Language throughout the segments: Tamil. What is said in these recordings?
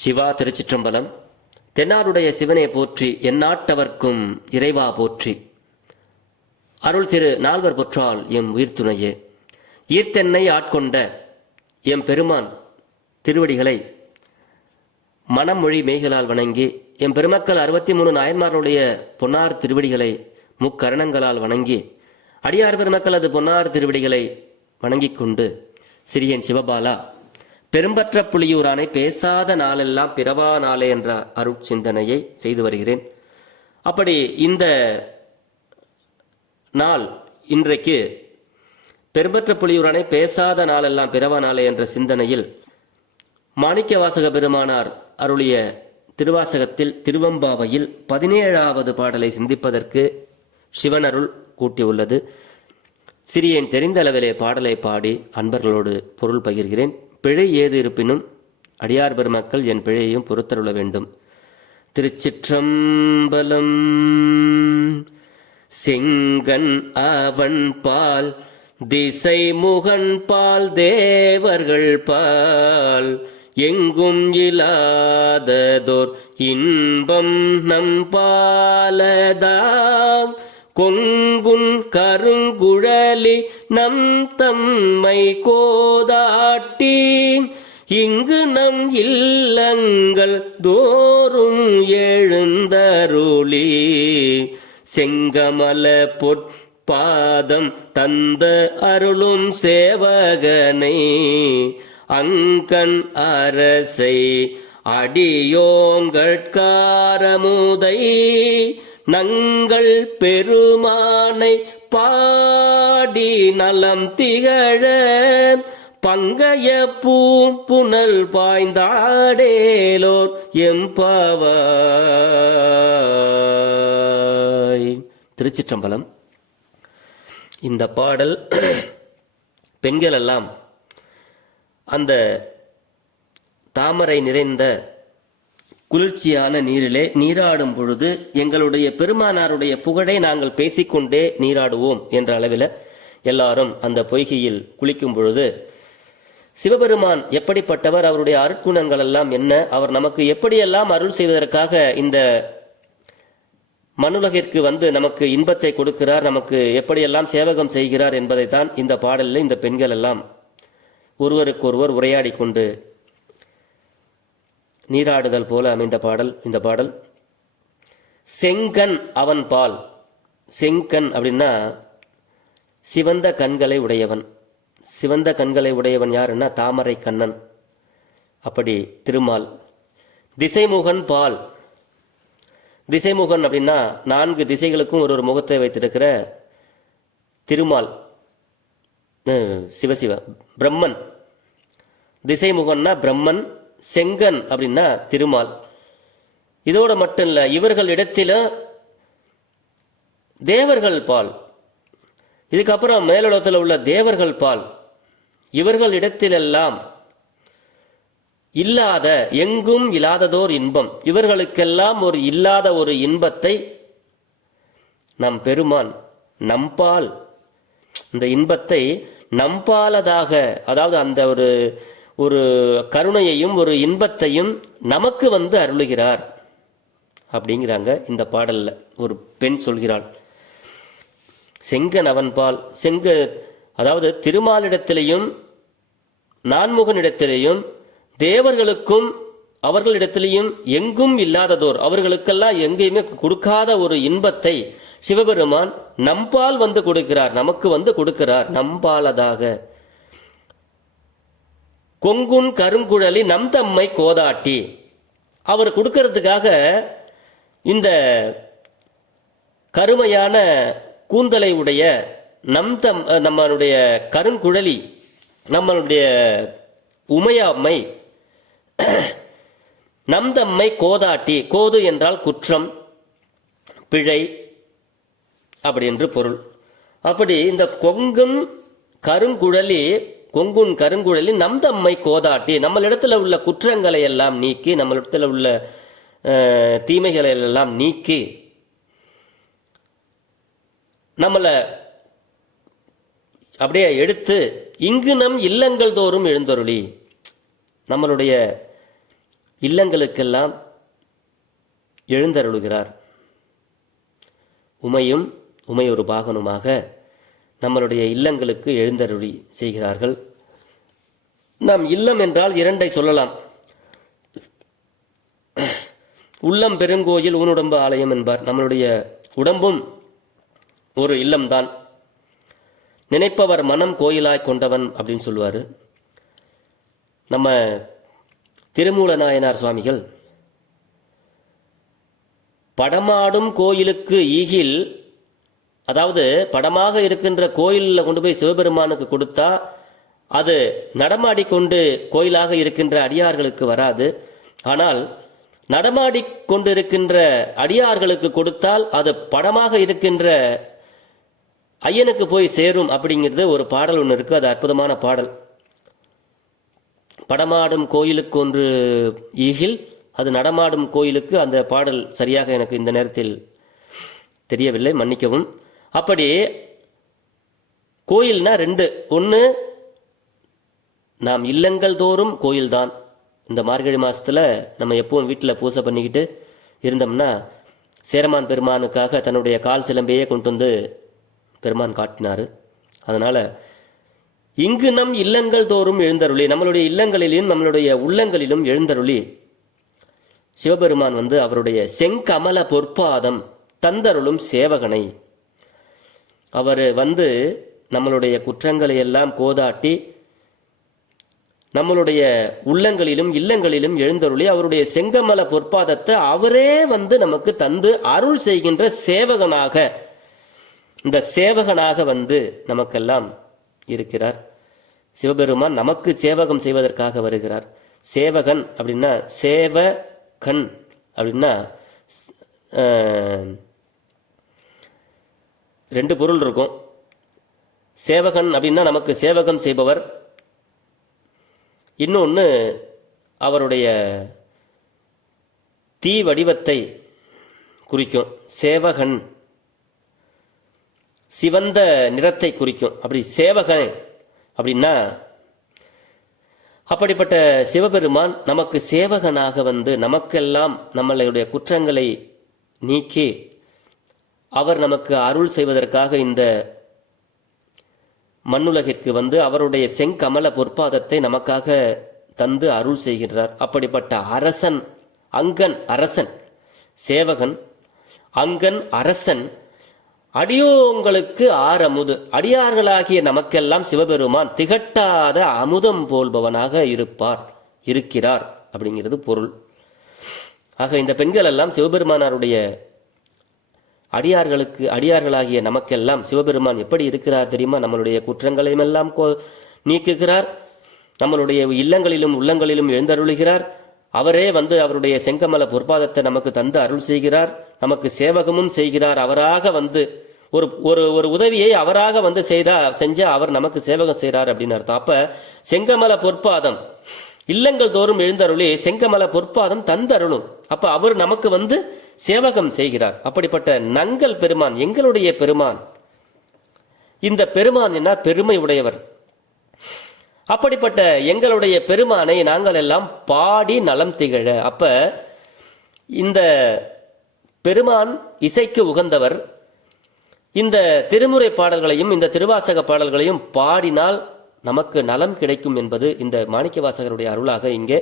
சிவா திருச்சிற்றம்பலம். தென்னாடுடைய சிவனே போற்றி, எந்நாட்டவர்க்கும் இறைவா போற்றி. அருள் திரு நால்வர் பொற்றால் எம் உயிர்த்துணையே. ஈர்த்தென்னை ஆட்கொண்ட எம் பெருமான் திருவடிகளை மனமொழி மெய்களால் வணங்கி, எம் பெருமக்கள் 63 நாயன்மார்களுடைய பொன்னார் திருவடிகளை முக்கரணங்களால் வணங்கி, அடியார் பெருமக்கள் அது பொன்னார் திருவடிகளை வணங்கிக் கொண்டு, சிறியன் சிவபாலா பெரும்பற்ற புலியூரானை பேசாத நாளெல்லாம் பிறவா நாளே என்ற அருட்சிந்தனையை செய்து வருகிறேன். அப்படி இந்த நாள் இன்றைக்கு பெரும்பற்ற புலியூரானை பேசாத நாளெல்லாம் பிறவா நாளே என்ற சிந்தனையில் மாணிக்க வாசக பெருமானார் அருளிய திருவாசகத்தில் திருவம்பாவையில் 17வது பாடலை சிந்திப்பதற்கு சிவனருள் கூட்டியுள்ளது. சிறியேன் தெரிந்த அளவிலே பாடலை பாடி அன்பர்களோடு பொருள் பகிர்கிறேன். பிழை ஏது இருப்பினும் அடியார் பெருமக்கள் என் பிழையையும் பொறுத்தருள வேண்டும். திருச்சிற்றம்பலம். செங்கன் அவன் பால் திசை முகன் பால் தேவர்கள் பால் எங்கும் இலாததோர் இன்பம் நம் பாலதாம் கொங்குன் கருங்குழலி நம் தம்மை கோதாட்டி இங்கு நம் இல்லங்கள் தோறும் எழுந்தருளி செங்கமல பொற்பாதம் தந்த அருளும் சேவகனை அங்கண் அரசை அடியோங்கட்காரமுதை நங்கள் பெருமானை பாடி நலம் திகழ பங்கைய பூம்புனல் பாய்ந்தாடேலோர் எம்பாவாய். திருச்சிற்றம்பலம். இந்த பாடல் பெண்கள் எல்லாம் அந்த தாமரை நிறைந்த குளிர்ச்சியான நீரிலே நீராடும் பொழுது எங்களுடைய பெருமானாருடைய புகழை நாங்கள் பேசிக்கொண்டே நீராடுவோம் என்ற அளவில் எல்லாரும் அந்த பொய்கையில் குளிக்கும் பொழுது சிவபெருமான் எப்படிப்பட்டவர், அவருடைய அருட்குணங்கள் எல்லாம் என்ன, அவர் நமக்கு எப்படியெல்லாம் அருள் செய்வதற்காக இந்த மனுலகிற்கு வந்து நமக்கு இன்பத்தை கொடுக்கிறார், நமக்கு எப்படியெல்லாம் சேவகம் செய்கிறார் என்பதை தான் இந்த பாடலில் இந்த பெண்கள் எல்லாம் ஒருவருக்கொருவர் உரையாடி கொண்டு நீராடுதல் போல அமைந்த பாடல் இந்த பாடல். செங்கன் அவன் பால். செங்கன் அப்படின்னா சிவந்த கண்களை உடையவன். சிவந்த கண்களை உடையவன் யாருன்னா தாமரை கண்ணன். அப்படி திருமால். திசைமுகன் பால். திசைமுகன் அப்படின்னா 4 திசைகளுக்கும் ஒரு முகத்தை வைத்திருக்கிற திருமால், சிவசிவ பிரம்மன். திசைமுகன்னா பிரம்மன், செங்கன் அப்படின்னா திருமால். இதோட மட்டும் இல்ல, இவர்களிடத்தில தேவர்கள் பால். இதுக்கப்புறம் மேலுலகத்தில் உள்ள தேவர்கள் பால். இவர்களிடத்திலெல்லாம் இல்லாத, எங்கும் இல்லாததோர் இன்பம், இவர்களுக்கெல்லாம் ஒரு இல்லாத ஒரு இன்பத்தை நம் பெருமான் நம்பால், இந்த இன்பத்தை நம்பாலதாக, அதாவது அந்த ஒரு கருணையையும் ஒரு இன்பத்தையும் நமக்கு வந்து அருளுகிறார் அப்படிங்கிறாங்க இந்த பாடல்ல. ஒரு பெண் சொல்கிறாள், செங்கன் அவன் பால். அதாவது திருமாலிடத்திலேயும் நான்முகனிடத்திலேயும் தேவர்களுக்கும் அவர்களிடத்திலேயும் எங்கும் இல்லாததோர், அவர்களுக்கெல்லாம் எங்கேயுமே கொடுக்காத ஒரு இன்பத்தை சிவபெருமான் நம்பால் வந்து கொடுக்கிறார், நமக்கு வந்து கொடுக்கிறார் நம்பாலதாக. கொங்குன் கருங்குழலி நம் தம்மை கோதாட்டி. அவர் கொடுக்கறதுக்காக இந்த கருமையான கூந்தலை உடைய நம்மளுடைய கருங்குழலி, நம்மளுடைய உமையாமை நம் தம்மை கோதாட்டி. கோது என்றால் குற்றம், பிழை அப்படி என்று பொருள். அப்படி இந்த கொங்குன் கருங்குழலி நம் தம்மை கோதாட்டி, நம்மளிடத்தில் உள்ள குற்றங்களை எல்லாம் நீக்கி, நம்மளிடத்தில் உள்ள தீமைகளை எல்லாம் நீக்கி நம்மளை அப்படியே எடுத்து இங்கு நம் இல்லங்கள் தோறும் எழுந்தருளி, நம்மளுடைய இல்லங்களுக்கெல்லாம் எழுந்தருளுகிறார். உமையொரு பாகனுமாக நம்மளுடைய இல்லங்களுக்கு எழுந்தருளி செய்கிறார்கள். நாம் இல்லம் என்றால் இரண்டை சொல்லலாம். உள்ளம் பெருங்கோயில் ஊனுடம்பு ஆலயம் என்பார். நம்மளுடைய உடம்பும் ஒரு இல்லம்தான். நினைப்பவர் மனம் கோயிலாய் கொண்டவன் அப்படின்னு சொல்லுவார். நம்ம திருமூல நாயனார் சுவாமிகள் படமாடும் கோயிலுக்கு ஈகில், அதாவது படமாக இருக்கின்ற கோயிலில் கொண்டு போய் சிவபெருமானுக்கு கொடுத்தா அது நடமாடிக்கொண்டு கோயிலாக இருக்கின்ற அடியார்களுக்கு வராது. ஆனால் நடமாடிக்கொண்டிருக்கின்ற அடியார்களுக்கு கொடுத்தால் அது படமாக இருக்கின்ற ஐயனுக்கு போய் சேரும் அப்படிங்கிறது ஒரு பாடல் ஒன்று இருக்கு. அது அற்புதமான பாடல். படமாடும் கோயிலுக்கு ஒன்று ஈகில், அது நடமாடும் கோயிலுக்கு. அந்த பாடல் சரியாக எனக்கு இந்த நேரத்தில் தெரியவில்லை, மன்னிக்கவும். அப்படி கோயில்னா ரெண்டு. ஒன்று, நாம் இல்லங்கள் தோறும் கோயில்தான். இந்த மார்கழி மாதத்தில் நம்ம எப்பவும் வீட்டில் பூசை பண்ணிக்கிட்டு இருந்தோம்னா சேரமான் பெருமானுக்காக தன்னுடைய கால் சிலம்பையே கொண்டு வந்து பெருமான் காட்டினார். அதனால் இங்கு நம் இல்லங்கள் தோறும் எழுந்தருளி, நம்மளுடைய இல்லங்களிலும் நம்மளுடைய உள்ளங்களிலும் எழுந்தருளி சிவபெருமான் அவருடைய செங்கமல பொற்பாதம் தந்தருளும் சேவகனை, அவர் நம்மளுடைய குற்றங்களை எல்லாம் கோதாட்டி நம்மளுடைய உள்ளங்களிலும் இல்லங்களிலும் எழுந்தருளி அவருடைய செங்கமல பொற்பாதத்தை அவரே நமக்கு தந்து அருள் செய்கின்ற சேவகனாக, இந்த சேவகனாக நமக்கெல்லாம் இருக்கிறார். சிவபெருமான் நமக்கு சேவகம் செய்வதற்காக வருகிறார். சேவகன் அப்படின்னா, சேவகன் அப்படின்னா ரெண்டு பொருள் இருக்கும். சேவகன் அப்படின்னா நமக்கு சேவகம் செய்பவர். இன்னொன்று, அவருடைய தீ வடிவத்தை குறிக்கும். சேவகன் சிவந்த நிறத்தை குறிக்கும். அப்படி சேவகன் அப்படின்னா, அப்படிப்பட்ட சிவபெருமான் நமக்கு சேவகனாக நமக்கெல்லாம் நம்மளுடைய குற்றங்களை நீக்கி அவர் நமக்கு அருள் செய்வதற்காக இந்த மண்ணுலகிற்கு அவருடைய செங்கமல பொற்பாதத்தை நமக்காக தந்து அருள் செய்கின்றார். அப்படிப்பட்ட அரசன், அங்கன் அரசன், சேவகன் அங்கன் அரசன், அடியோங்களுக்கு ஆரமுது, அடியார்களாகிய நமக்கெல்லாம் சிவபெருமான் திகட்டாத அமுதம் போல்பவனாக இருக்கிறார் அப்படிங்கிறது பொருள். ஆக இந்த பெண்கள் எல்லாம் சிவபெருமானாருடைய அடியார்களாகிய நமக்கெல்லாம் சிவபெருமான் எப்படி இருக்கிறார் தெரியுமா? நம்மளுடைய குற்றங்களையும் எல்லாம் நீக்குகிறார். நம்மளுடைய இல்லங்களிலும் உள்ளங்களிலும் எழுந்தருளுகிறார். அவரே அவருடைய செங்கமல பொற்பாதத்தை நமக்கு தந்து அருள் செய்கிறார். நமக்கு சேவகமும் செய்கிறார். அவராக ஒரு ஒரு உதவியை அவராக செஞ்சா அவர் நமக்கு சேவகம் செய்கிறார் அப்படின்னு அர்த்தம். அப்ப செங்கமல பொற்பாதம் இல்லங்கள் தோறும் எழுந்தருளி செங்கமல பொற்பாதம் தந்தருளும். அப்ப அவர் நமக்கு சேவகம் செய்கிறார். அப்படிப்பட்ட நங்கள் பெருமான், எங்களுடைய பெருமான். இந்த பெருமான் என்ன பெருமை உடையவர். அப்படிப்பட்ட எங்களுடைய பெருமானை நாங்கள் எல்லாம் பாடி நலம் திகழ. அப்ப இந்த பெருமான் இசைக்கு உகந்தவர். இந்த திருமுறை பாடல்களையும் இந்த திருவாசக பாடல்களையும் பாடினால் நமக்கு நலம் கிடைக்கும் என்பது இந்த மாணிக்கவாசகருடைய அருளாக இங்கே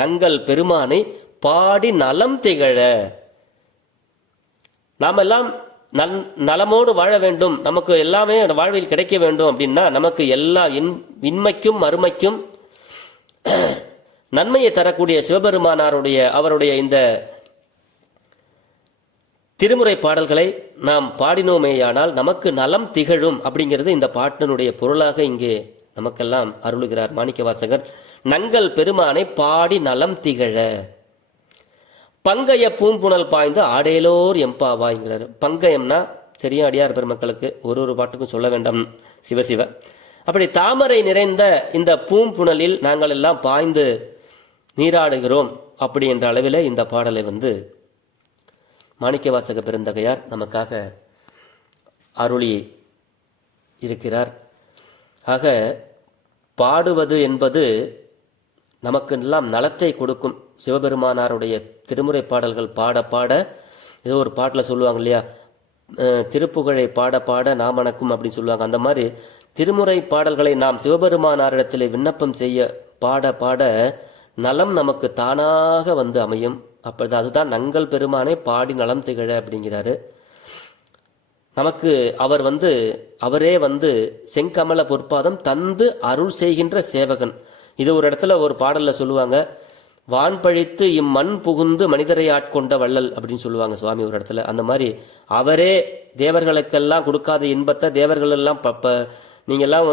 நங்கள் பெருமானை பாடி நலம் திகழ. நாம் எல்லாம் நலமோடு வாழ வேண்டும், நமக்கு எல்லாமே வாழ்வில் கிடைக்க வேண்டும் அப்படின்னா நமக்கு எல்லா இன்மைக்கும் மறுமைக்கும் நன்மையை தரக்கூடிய சிவபெருமானாருடைய அவருடைய இந்த திருமுறை பாடல்களை நாம் பாடினோமேயானால் நமக்கு நலம் திகழும் அப்படிங்கிறது இந்த பாட்டினுடைய பொருளாக இங்கே நமக்கெல்லாம் அருளுகிறார் மாணிக்கவாசகர். நங்கள் பெருமானை பாடி நலம் திகழ. பங்கைய பூம்புணல் பாய்ந்து ஆடேலோர் எம்பாவாய்ங்கிறார். பங்கயம்னா சரியா அடியார் பெருமக்களுக்கு ஒரு பாட்டுக்கும் சொல்ல வேண்டாம், சிவசிவ. அப்படி தாமரை நிறைந்த இந்த பூம்புணலில் நாங்கள் எல்லாம் பாய்ந்து நீராடுகிறோம் அப்படி என்ற அளவில் இந்த பாடலை மாணிக்கவாசக பெருந்தகையார் நமக்காக அருளி இருக்கிறார். ஆக பாடுவது என்பது நமக்கு எல்லாம் நலத்தை கொடுக்கும். சிவபெருமானாருடைய திருமுறை பாடல்கள் பாட பாட, ஏதோ ஒரு பாட்டில் சொல்லுவாங்க இல்லையா, திருப்புகழை பாட பாட நாமணக்கும் அப்படின்னு சொல்லுவாங்க. அந்த மாதிரி திருமுறை பாடல்களை நாம் சிவபெருமானாரிடத்தில் விண்ணப்பம் செய்ய பாட பாட நலம் நமக்கு தானாக வந்து அமையும். அப்பொழுது அதுதான் நங்கள் பெருமானை பாடி நலம் திகழ அப்படிங்கிறாரு. நமக்கு அவரே செங்கமல பொற்பாதம் தந்து அருள் செய்கின்ற சேவகன். இது ஒரு இடத்துல ஒரு பாடல்ல சொல்லுவாங்க, வான் பழித்து இம்மண் புகுந்து மனிதரை ஆட்கொண்ட வள்ளல் அப்படின்னு சொல்லுவாங்க சுவாமி ஒரு இடத்துல. அந்த மாதிரி அவரே தேவர்களுக்கெல்லாம் கொடுக்காத இன்பத்தை தேவர்கள் எல்லாம் நீங்கெல்லாம்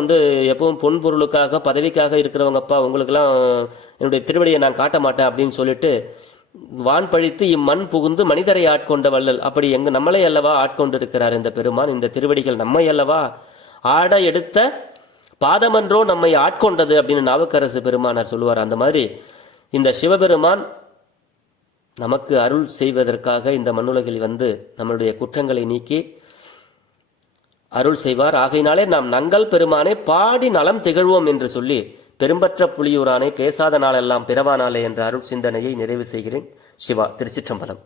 எப்பவும் பொன் பொருளுக்காக பதவிக்காக இருக்கிறவங்கப்பா, உங்களுக்கெல்லாம் என்னுடைய திருவடியை நான் காட்ட மாட்டேன் அப்படின்னு சொல்லிட்டு வான் பழித்து இம்மண் புகுந்து மனிதரை ஆட்கொண்ட வள்ளல். அப்படி நம்மளை அல்லவா ஆட்கொண்டு இருக்கிறார் இந்த பெருமான். இந்த திருவடிகள் நம்மை அல்லவா ஆட எடுத்த பாதமன்றோ நம்மை ஆட்கொண்டது அப்படின்னு நாவுக்கரசு பெருமானார் சொல்லுவார். அந்த மாதிரி இந்த சிவபெருமான் நமக்கு அருள் செய்வதற்காக இந்த மண்ணுலகில் நம்மளுடைய குற்றங்களை நீக்கி அருள் செய்வார். ஆகையினாலே நாம் நங்கள் பெருமானை பாடி நலம் திகழ்வோம் என்று சொல்லி பெரும்பற்ற புலியூரானை பேசாத நாளெல்லாம் பிறவா நாளே என்ற அருள் சிந்தனையை நிறைவு செய்கிறேன். சிவா. திருச்சிற்றம்பலம்.